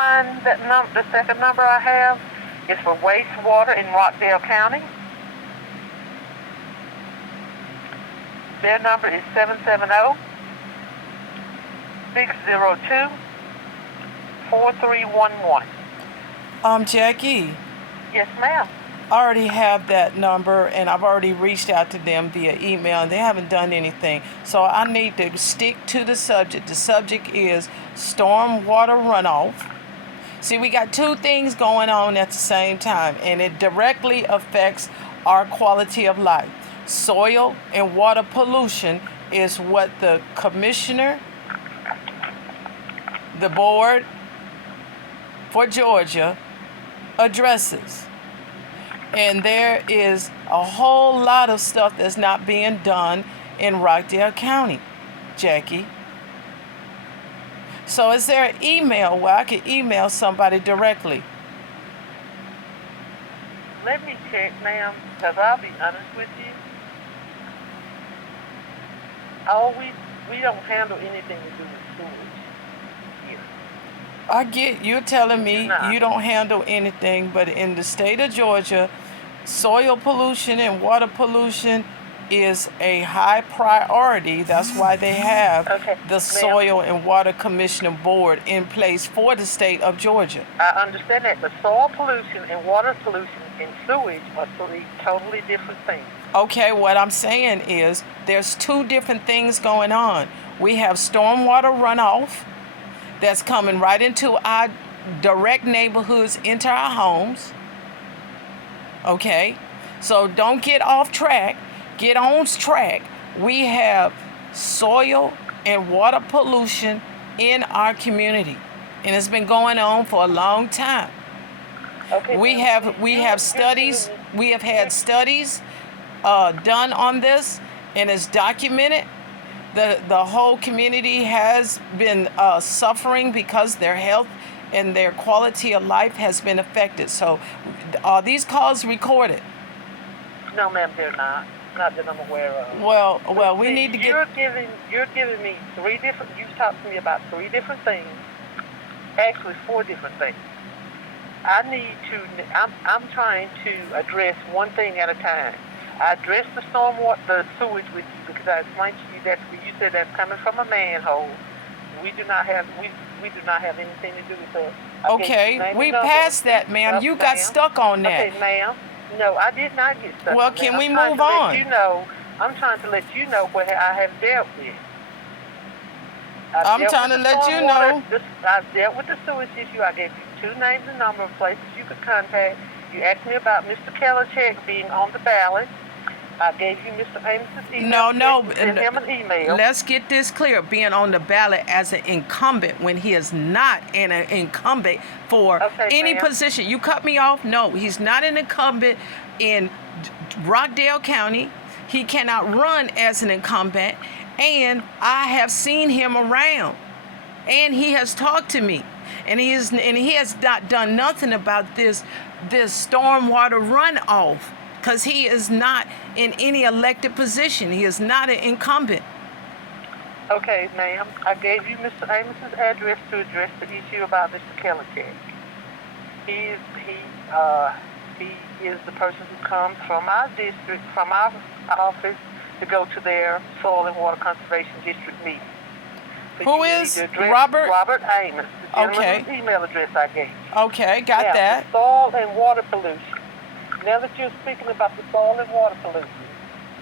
line, the second number I have is for wastewater in Rockdale County. Their number is 770-602-4311. Jackie, Yes, ma'am. I already have that number, and I've already reached out to them via email, and they haven't done anything. So I need to stick to the subject. The subject is stormwater runoff. See, we got two things going on at the same time, and it directly affects our quality of life. Soil and water pollution is what the commissioner, the board for Georgia, addresses. And there is a whole lot of stuff that's not being done in Rockdale County, Jackie. So is there an email where I could email somebody directly? Let me check, ma'am, because I'll be honest with you. We don't handle anything to do with sewage here. I get you're telling me No. you don't handle anything, but in the state of Georgia, soil pollution and water pollution is a high priority. That's why they have Okay, the ma'am. Soil and Water Commissioner Board in place for the state of Georgia. I understand that, but soil pollution and water pollution and sewage are three totally different things. Okay, what I'm saying is there's two different things going on. We have stormwater runoff that's coming right into our direct neighborhoods, into our homes. Okay, so don't get off track. Get on track. We have soil and water pollution in our community, and it's been going on for a long time. Okay, We ma'am, have studies. We have had studies done on this, and it's documented. The whole community has been suffering because their health and their quality of life has been affected. So, are these calls recorded? No, ma'am, they're not. Not that I'm aware of. Well, we See, need to You're get. giving me three different. You talked to me about three different things. Actually, four different things. I'm trying to address one thing at a time. I addressed the sewage with you because I explained to you that you said that's coming from a manhole. We do not have anything to do with that. Okay, we passed that, ma'am. You got stuck on that. Okay, ma'am. No, I did not get stuck. Well, on that. can we I'm trying move to let on? I'm trying to let you know what I have dealt with. I'm trying to let you know. I've dealt with the sewage issue. I gave you two names and number of places you could contact. You asked me about Mr. Kellercheck being on the ballot. I gave you Mr. Amos's email. No. Send him an email. Let's get this clear. Being on the ballot as an incumbent when he is not an incumbent for any ma'am. position. You cut me off? No, he's not an incumbent in Rockdale County. He cannot run as an incumbent. And I have seen him around. And he has talked to me. And he has not done nothing about this stormwater runoff. Because he is not in any elected position. He is not an incumbent. Okay, ma'am. I gave you Mr. Amos's address to address the issue about Mr. Kellercheck. He is the person who comes from our district, from our office, to go to their soil and water conservation district meeting. So Who is Robert? Robert Amos. The Okay. gentleman's email address I gave. Okay, got Now, that. the soil and water pollution. Now that you're speaking about the soil and water pollution,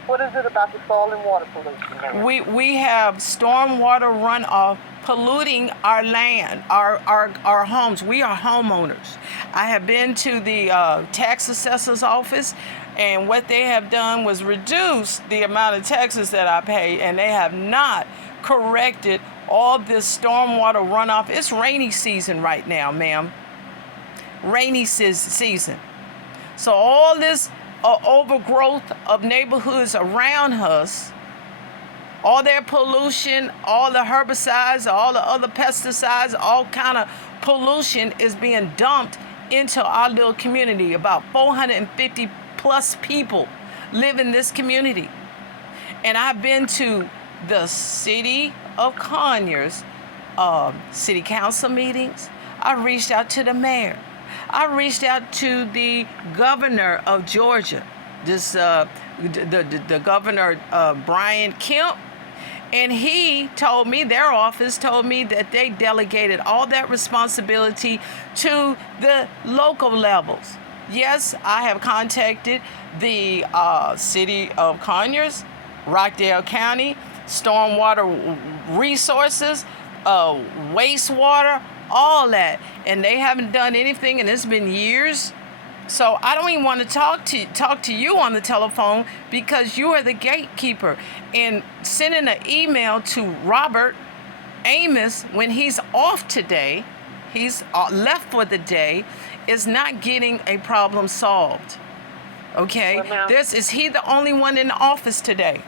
what is it about the soil and water pollution, ma'am? We have stormwater runoff polluting our land, our homes. We are homeowners. I have been to the tax assessor's office, and what they have done was reduce the amount of taxes that I pay, and they have not corrected all this stormwater runoff. It's rainy season right now, ma'am. Rainy season. So all this overgrowth of neighborhoods around us, all their pollution, all the herbicides, all the other pesticides, all kind of pollution is being dumped into our little community. About 450 plus people live in this community. And I've been to the city of Conyers city council meetings. I reached out to the mayor. I reached out to the governor of Georgia, the governor Brian Kemp, and he told me, their office told me, that they delegated all that responsibility to the local levels. Yes, I have contacted the city of Conyers, Rockdale County, stormwater resources, wastewater, all that, and they haven't done anything, and it's been years. So I don't even want to talk to you on the telephone, because you are the gatekeeper. And sending an email to Robert Amos when he's off today, he's left for the day, is not getting a problem solved. Okay? Well, Is he the only one in the office today?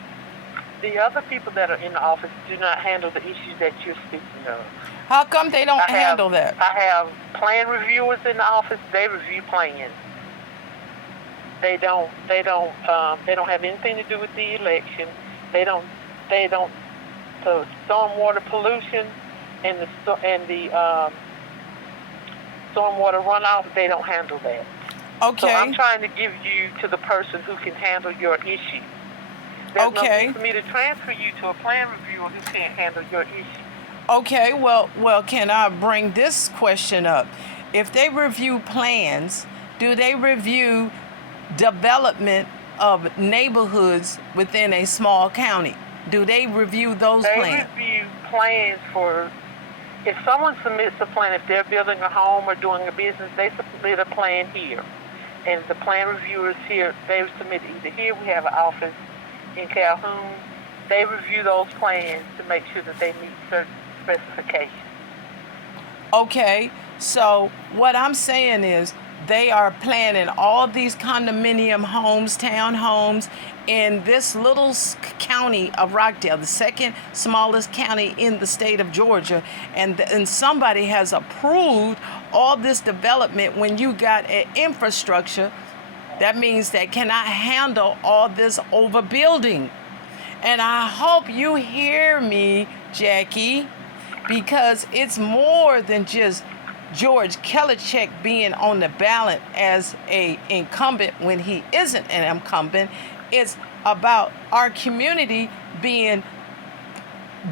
the other people that are in the office do not handle the issues that you're speaking of. How come they don't handle that? I have plan reviewers in the office. They review plans. They don't have anything to do with the election. They don't. The stormwater pollution and the stormwater runoff. They don't handle that. Okay. So I'm trying to give you to the person who can handle your issue. There's no need for me to transfer you to a plan reviewer who can't handle your issue. Okay, well, can I bring this question up? If they review plans, do they review development of neighborhoods within a small county? Do they review those plans? They review plans for, if someone submits a plan, if they're building a home or doing a business, they submit a plan here. And the plan reviewers here, they submit either here, we have an office in Calhoun. They review those plans to make sure that they meet certain specifications. Okay, so what I'm saying is, they are planning all these condominium homes, townhomes, in this little county of Rockdale, the second smallest county in the state of Georgia, and somebody has approved all this development. When you got an infrastructure, that means they cannot handle all this overbuilding. And I hope you hear me, Jackie, because it's more than just George Kelechek being on the ballot as a incumbent when he isn't an incumbent. It's about our community being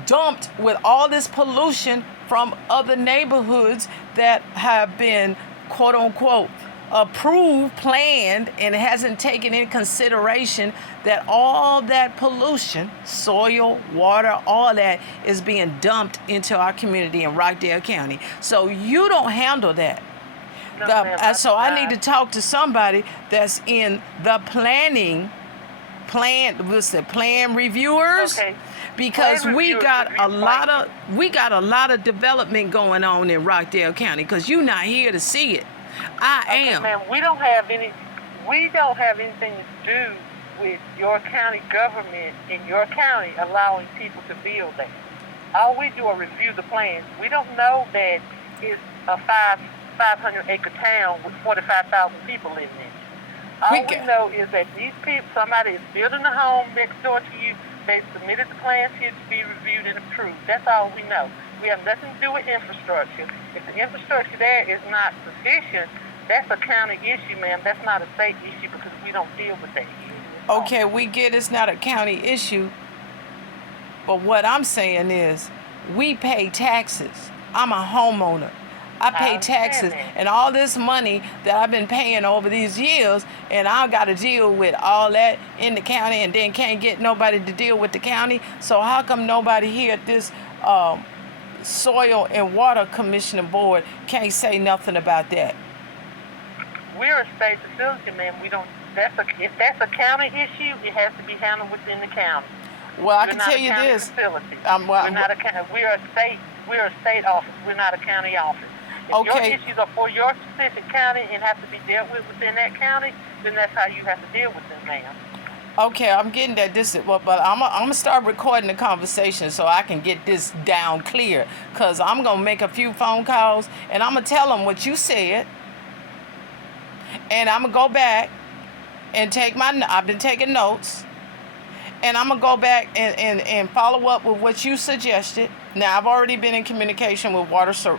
dumped with all this pollution from other neighborhoods that have been, quote unquote, approved, planned, and it hasn't taken into consideration that all that pollution, soil, water, all that is being dumped into our community in Rockdale County. So you don't handle that. No, So I need to talk to somebody that's in the plan reviewers. Okay. Because Plan we reviewers got review a lot of development going on in Rockdale County, because you're not here to see it. I am. Ma'am, we don't have anything to do with your county government in your county allowing people to build there. All we do is review the plans. We don't know that it's a 500-acre town with 45,000 people living in it. All we know is that these people, somebody is building a home next door to you. They submitted the plans here to be reviewed and approved. That's all we know. We have nothing to do with infrastructure. If the infrastructure there is not sufficient, that's a county issue, ma'am. That's not a state issue, because we don't deal with that issue. Okay, we get it's not a county issue, but what I'm saying is, we pay taxes. I'm a homeowner. I pay taxes, and all this money that I've been paying over these years, and I got to deal with all that in the county, and then can't get nobody to deal with the county. So how come nobody here at this Soil and Water Commissioning Board can't say nothing about that? We're a state facility, ma'am. If that's a county issue, it has to be handled within the county. Well, I can tell you this. We're a state office. We're not a county office. If your issues are for your specific county and have to be dealt with within that county, then that's how you have to deal with them, ma'am. Okay, I'm getting that. But I'm gonna start recording the conversation so I can get this down clear. Cause I'm gonna make a few phone calls and I'm gonna tell them what you said, and I'm gonna go back and I've been taking notes, and I'm gonna go back and follow up with what you suggested. Now, I've already been in communication with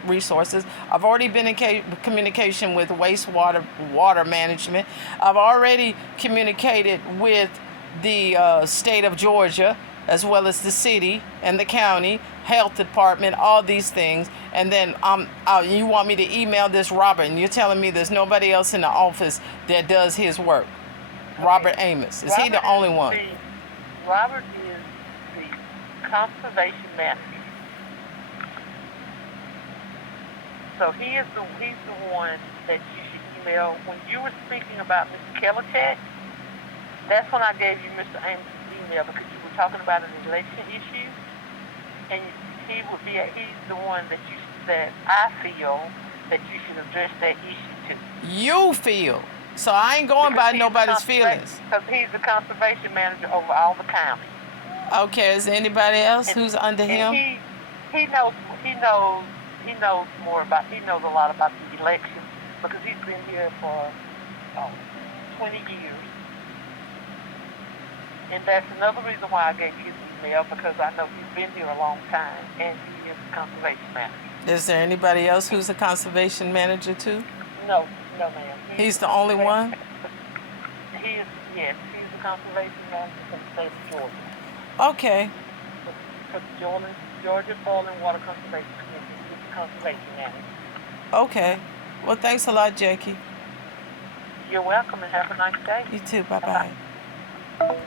resources. I've already been in communication with water management. I've already communicated with the state of Georgia, as well as the city and the county, health department, all these things. And then you want me to email this Robert, and you're telling me there's nobody else in the office that does his work. Robert Amos. Is he the only one? Robert is the conservation manager. So he's the one that you should email. When you were speaking about Mr. Kellercheck, that's when I gave you Mr. Amos' email, because you were talking about an election issue, and he's the one that I feel that you should address that issue to. You feel. So I ain't going by nobody's feelings. Because he's the conservation manager over all the counties. Okay, is there anybody else who's under him? He knows a lot about the election, because he's been here for 20 years. And that's another reason why I gave you his email, because I know he's been here a long time, and he is the conservation manager. Is there anybody else who's a conservation manager too? No, ma'am. He's the only one? Yes, he's the conservation manager for the state of Georgia. Okay. For the Georgia Soil and Water Conservation Commission, he's the conservation manager. Okay. Well, thanks a lot, Jackie. You're welcome, and have a nice day. You too. Bye-bye. Bye-bye.